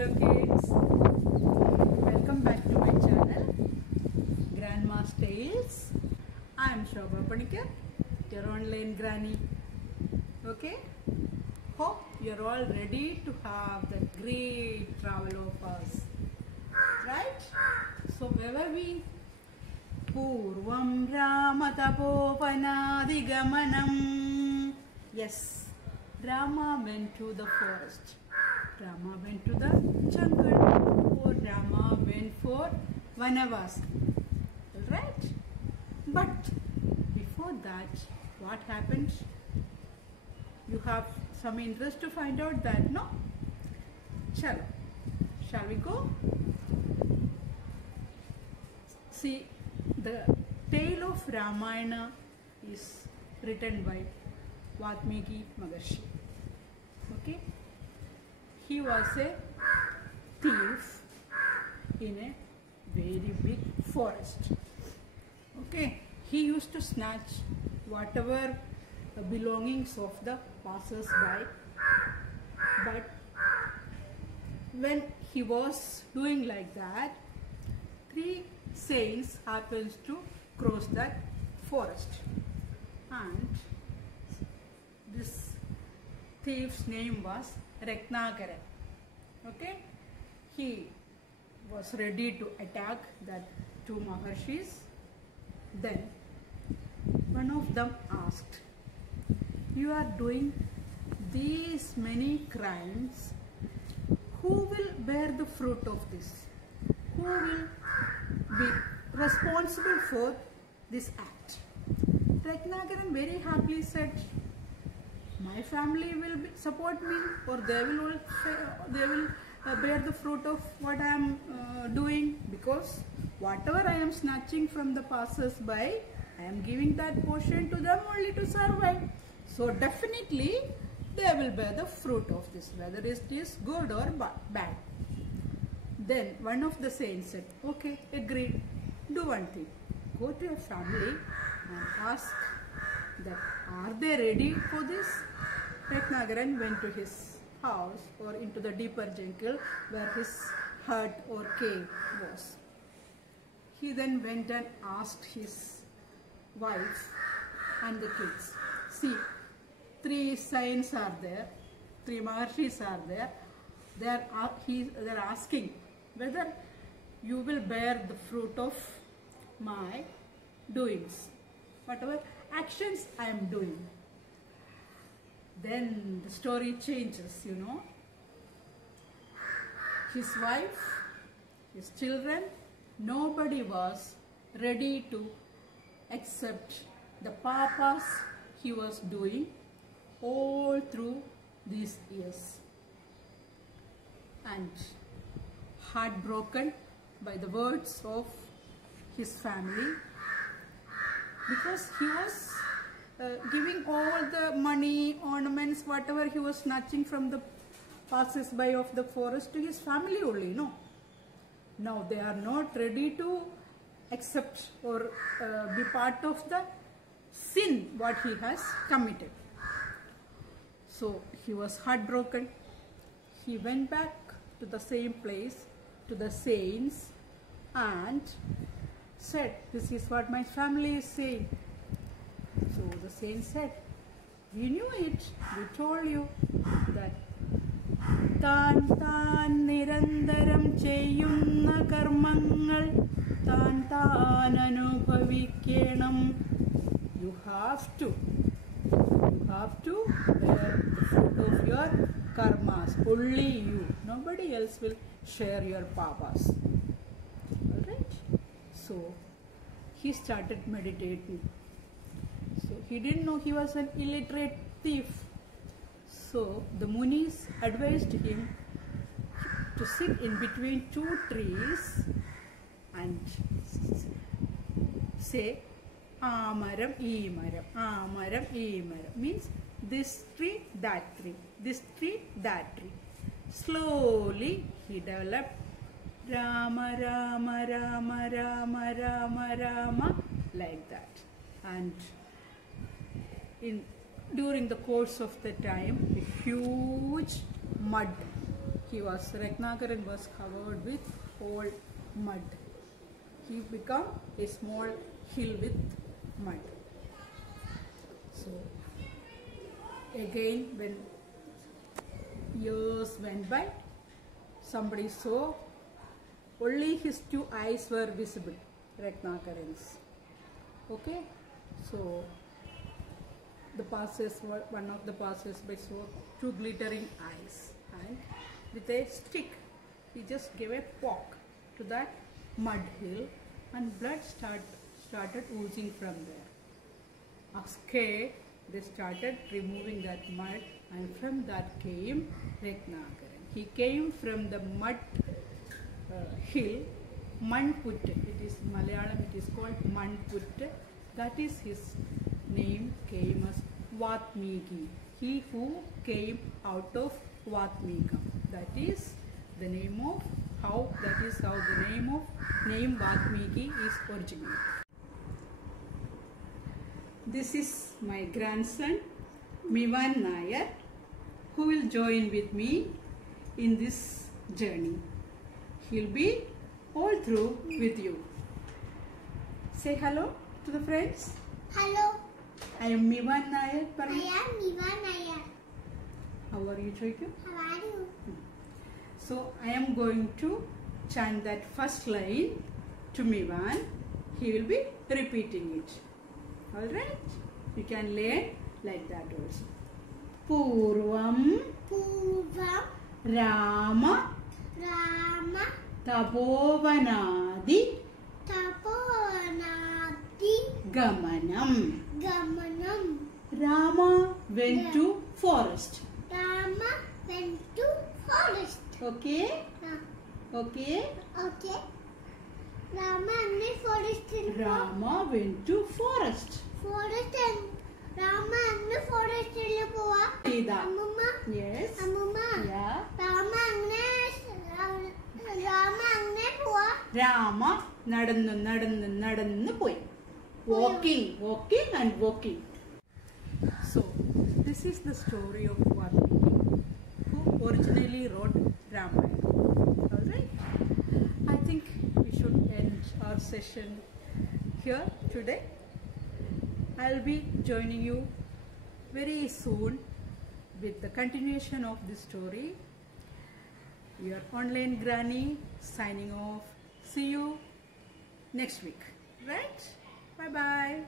Hello kids, welcome back to my channel Grandma's Tales. I am Shobha Panikar, your online granny. Okay, hope you're all ready to have the great travel of us, right? So where were we? Purvam Ramatapopanadigamanam. Yes, Rama went to the forest. Rama went to the jungle, or Rama went for Vanavas. Alright? But before that, what happened? You have some interest to find out that, no? Shall we go? See, the tale of Ramayana is written by Valmiki Maharshi. Okay? He was a thief in a very big forest. Okay, he used to snatch whatever belongings of the passers-by. But when he was doing like that, 3 saints happens to cross that forest, and this thief's name was Ratnakara. Okay, he was ready to attack that 2 Maharshis. Then one of them asked, "You are doing these many crimes. Who will bear the fruit of this? Who will be responsible for this act?" Ratnakaran very happily said, "My family will support me, or they will bear the fruit of what I am doing, because whatever I am snatching from the passers-by, I am giving that portion to them only to survive. So definitely they will bear the fruit of this, whether it is good or bad." Then one of the saints said, "Okay, agreed. Do one thing. Go to your family and ask that, are they ready for this?" Ratnakaran went to his house, or into the deeper jungle where his hut or cave was. He then went and asked his wife and the kids. See, 3 saints are there, 3 Maharshis are there. They are asking whether you will bear the fruit of my doings, whatever actions I am doing. Then the story changes, you know. His wife, his children, nobody was ready to accept the papas he was doing all through these years. And heartbroken by the words of his family, because he was giving all the money, ornaments, whatever he was snatching from the passers-by of the forest to his family only, no? Now they are not ready to accept or be part of the sin what he has committed. So he was heartbroken. He went back to the same place, to the saints, and said, "This is what my family is saying." So the saint said, "We knew it. We told you that tan nirandaram cheyyunna karmangal tan anubhavikkenam." You have to bear the fruit of your karmas. Only you. Nobody else will share your papas. Alright? So he started meditating. So he didn't know he was an illiterate thief. So the Munis advised him to sit in between 2 trees and say, "Amaram, Emaram, Amaram, Emaram." Means this tree, that tree, this tree, that tree. Slowly he developed Rama, Rama, Rama, Rama, Rama, Rama, like that. And during the course of the time, a huge mud Ratnakaran was covered with all mud. He became a small hill with mud. So again, when years went by, somebody saw only his two eyes were visible, Ratnakaran's. Okay, so one of the passers-by saw two glittering eyes, and with a stick he just gave a poke to that mud hill, and blood started oozing from there. Scared, they started removing that mud, and from that came Ratnakaran. He came from the mud hill, Manput. It is Malayalam, it is called Manput. That is his name, came as Vatmiki. He who came out of Vatmika. That is the name of how the name Vatmiki is originated. This is my grandson Mivan Nair, who will join with me in this journey. He'll be all through with you. Say hello to the friends. Hello. I am Mivan Nair. I am Mivan Nair. How are you, Choiku? How are you? So I am going to chant that first line to Mivan. He will be repeating it. Alright? You can learn like that also. Purvam Rama Tapovanadi Gamanam. Rama went to forest. Okay? Okay? Rama went to forest. Sita. Yes. Yeah. Rama nadannu poi. Walking and walking. So, this is the story of Vatmiki, who originally wrote Ramayana. Alright? I think we should end our session here today. I'll be joining you very soon with the continuation of this story. Your online granny signing off. See you next week. Right? Bye bye.